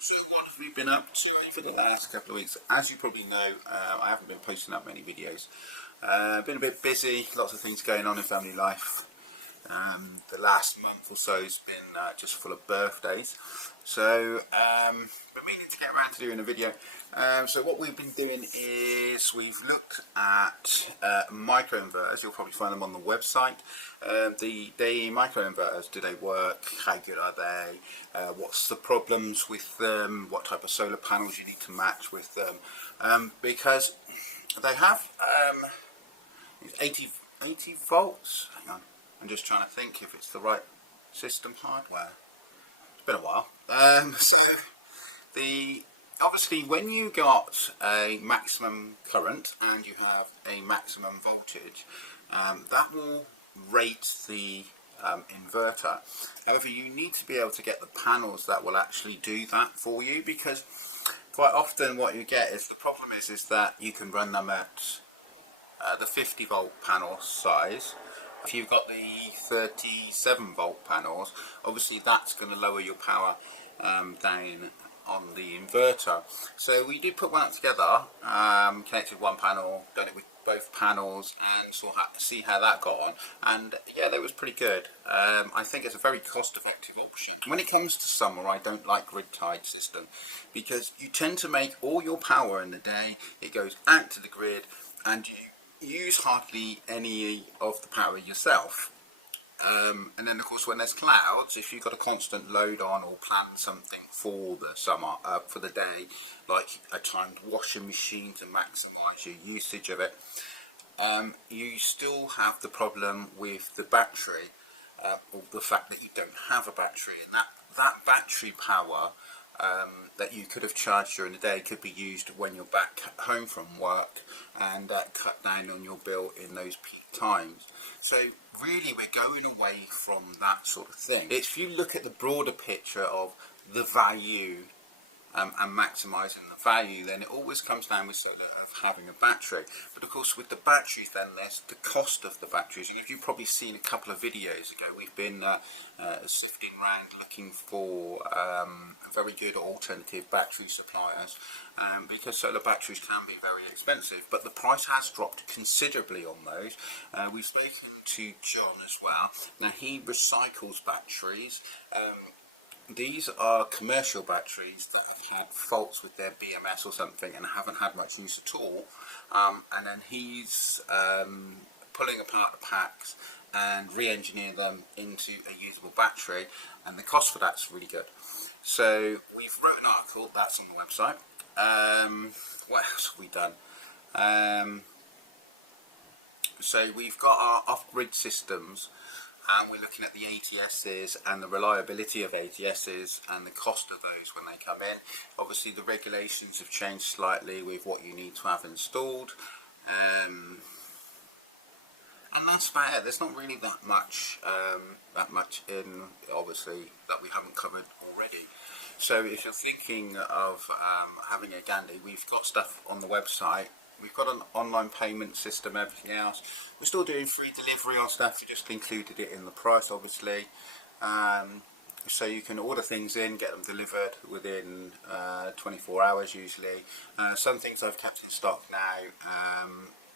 So what have we been up to for the last couple of weeks? As you probably know, I haven't been posting up many videos. Been a bit busy, lots of things going on in family life. The last month or so has been just full of birthdays. So, been meaning to get around to doing a video. So what we've been doing is we've looked at microinverters. You'll probably find them on the website. The microinverters, do they work? How good are they? What's the problems with them? What type of solar panels you need to match with them? Because they have 80 volts. Hang on, I'm just trying to think if it's the right system hardware. It's been a while. So the obviously when you got a maximum current and you have a maximum voltage, that will rate the inverter. However, you need to be able to get the panels that will actually do that for you, because quite often what you get is the problem is that you can run them at the 50 volt panel size. If you've got the 37 volt panels, obviously that's going to lower your power down on the inverter. So we did put one up together, connected one panel, done it with both panels, and see how that got on. And yeah, that was pretty good. I think it's a very cost-effective option. When it comes to summer, I don't like grid-tied system, because you tend to make all your power in the day, it goes out to the grid, and you use hardly any of the power yourself. And then of course when there's clouds, if you've got a constant load on or plan something for the summer, for the day, like a timed washing machine to maximise your usage of it, you still have the problem with the battery, or the fact that you don't have a battery, and that battery power that you could have charged during the day could be used when you're back home from work, and cut down on your bill in those peak times. So really we're going away from that sort of thing. If you look at the broader picture of the value and maximising the value, then it always comes down with solar of having a battery. But of course with the batteries, then there's the cost of the batteries. And if you've probably seen a couple of videos ago, we've been sifting around looking for very good alternative battery suppliers, because solar batteries can be very expensive, but the price has dropped considerably on those. We've spoken to John as well. Now he recycles batteries. These are commercial batteries that have had faults with their BMS or something and haven't had much use at all, and then he's pulling apart the packs and re-engineering them into a usable battery, and the cost for that's really good. So we've wrote an article that's on the website. What else have we done? So we've got our off-grid systems, and we're looking at the ATSs and the reliability of ATSs and the cost of those when they come in. Obviously the regulations have changed slightly with what you need to have installed, and that's about it. There's not really that much in, obviously, that we haven't covered already. So if you're thinking of having a Gandhi, we've got stuff on the website. We've got an online payment system, everything else. We're still doing free delivery on stuff. We just included it in the price, obviously. So you can order things in, get them delivered within 24 hours usually. Some things I've kept in stock now,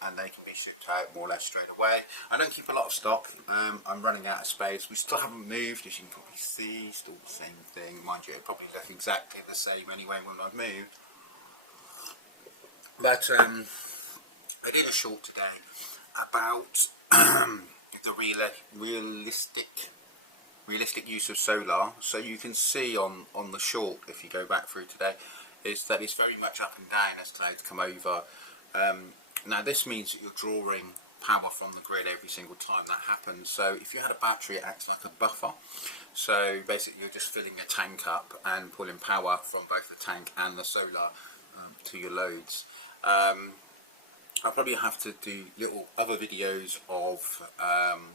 and they can be shipped out more or less straight away. I don't keep a lot of stock. I'm running out of space. We still haven't moved, as you can probably see. Still the same thing. Mind you, it'll probably look exactly the same anyway when I've moved. But I did a short today about the realistic use of solar. So you can see on the short, if you go back through today, is that it's very much up and down as clouds come over. Now this means that you're drawing power from the grid every single time that happens. So if you had a battery, it acts like a buffer. So basically you're just filling a tank up and pulling power from both the tank and the solar to your loads. I'll probably have to do little other videos of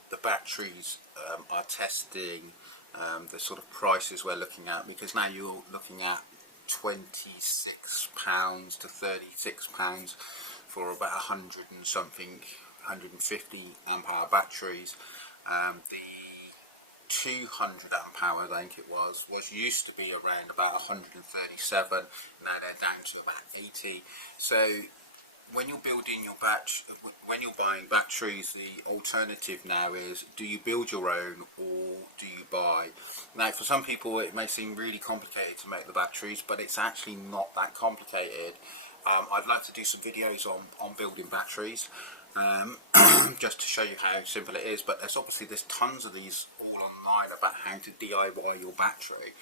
the batteries, our testing, the sort of prices we're looking at, because now you're looking at £26 to £36 for about 100 and something, 150 amp hour batteries. The 200 amp hours, I think it was used to be around about 137. Now they're down to about 80. So when you're building your when you're buying batteries, the alternative now is, do you build your own or do you buy? Now for some people it may seem really complicated to make the batteries, but it's actually not that complicated. I'd like to do some videos on building batteries, just to show you how simple it is, but there's tons of these all online about how to DIY your battery.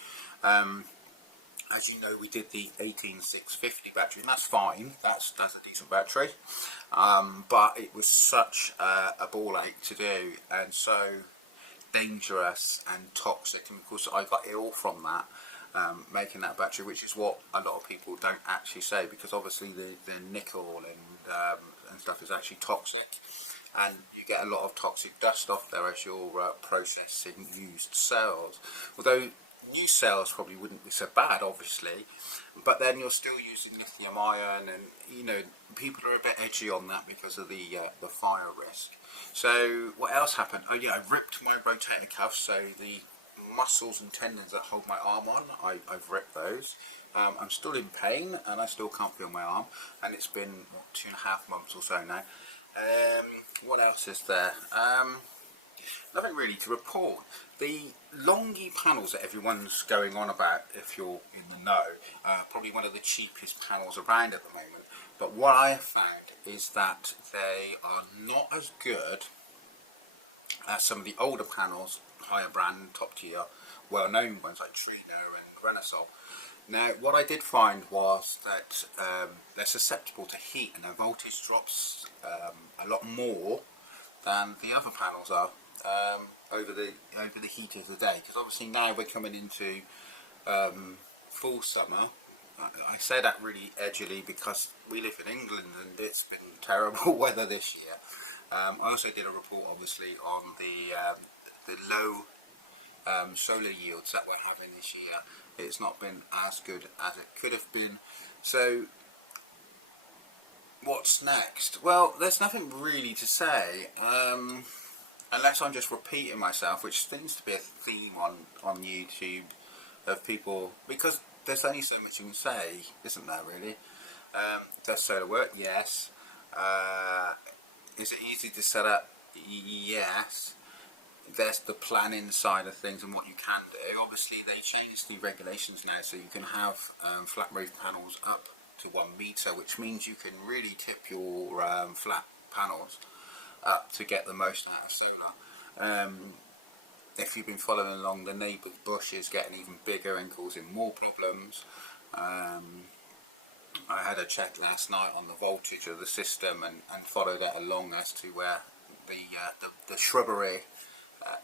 As you know, we did the 18650 battery, and that's fine, that's a decent battery, but it was such a ball ache to do, and so dangerous and toxic, and of course I got ill from that, making that battery, which is what a lot of people don't actually say, because obviously the nickel and stuff is actually toxic, and you get a lot of toxic dust off there as you're processing used cells. Although new cells probably wouldn't be so bad, obviously, but then you're still using lithium ion, and you know, people are a bit edgy on that because of the fire risk. So what else happened? Oh yeah, I ripped my rotator cuff, so the muscles and tendons that hold my arm on, I've ripped those. I'm still in pain and I still can't feel my arm, and it's been what, 2.5 months or so now. What else is there? Nothing really to report. The longy panels that everyone's going on about, if you're in the know, probably one of the cheapest panels around at the moment. But what I have found is that they are not as good as some of the older panels, higher brand, top tier, well-known ones like Trino and Renosol. Now, what I did find was that they're susceptible to heat, and their voltage drops a lot more than the other panels are over the heat of the day. Because obviously now we're coming into full summer. I say that really edgily because we live in England and it's been terrible weather this year. I also did a report, obviously, on the low solar yields that we're having this year. It's not been as good as it could have been. So what's next? Well, there's nothing really to say, unless I'm just repeating myself, which seems to be a theme on YouTube of people, because there's only so much you can say, isn't there, really? Does solar work? Yes. Is it easy to set up? Yes. There's the planning side of things and what you can do. Obviously they changed the regulations now, so you can have flat roof panels up to 1 meter, which means you can really tip your flat panels up to get the most out of solar. If you've been following along, the neighbour's bush is getting even bigger and causing more problems. I had a check last night on the voltage of the system and followed it along as to where the shrubbery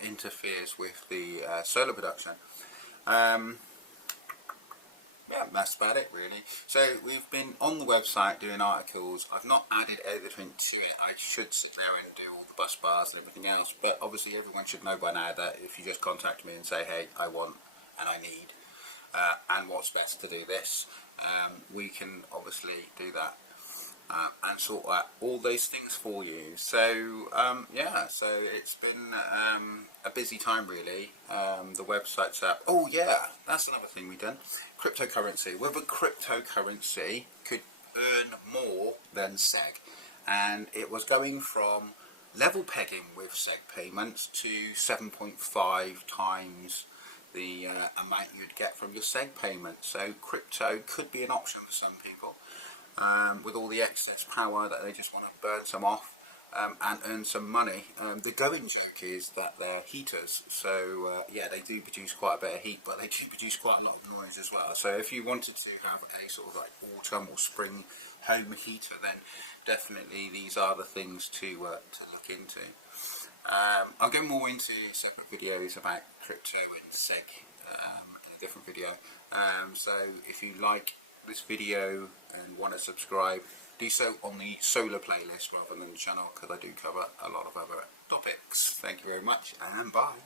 interferes with the solar production. Yeah, that's about it really. So we've been on the website doing articles. I've not added everything to it. I should sit there and do all the bus bars and everything else, but obviously everyone should know by now that if you just contact me and say, hey, I want and I need and what's best to do this, we can obviously do that and sort out all those things for you. So yeah, so it's been a busy time really. The website's up. Oh yeah, that's another thing we've done. Cryptocurrency. Whether cryptocurrency could earn more than SEG, and it was going from level pegging with SEG payments to 7.5 times the amount you'd get from your SEG payment. So crypto could be an option for some people, with all the excess power that they just want to burn some off and earn some money. The going joke is that they're heaters, so yeah, they do produce quite a bit of heat, but they do produce quite a lot of noise as well. So if you wanted to have a sort of like autumn or spring home heater, then definitely these are the things to look into. I'll go more into separate videos about crypto and SEG in a different video. So if you like this video and want to subscribe, do so on the solar playlist rather than the channel, because I do cover a lot of other topics. Thank you very much and bye.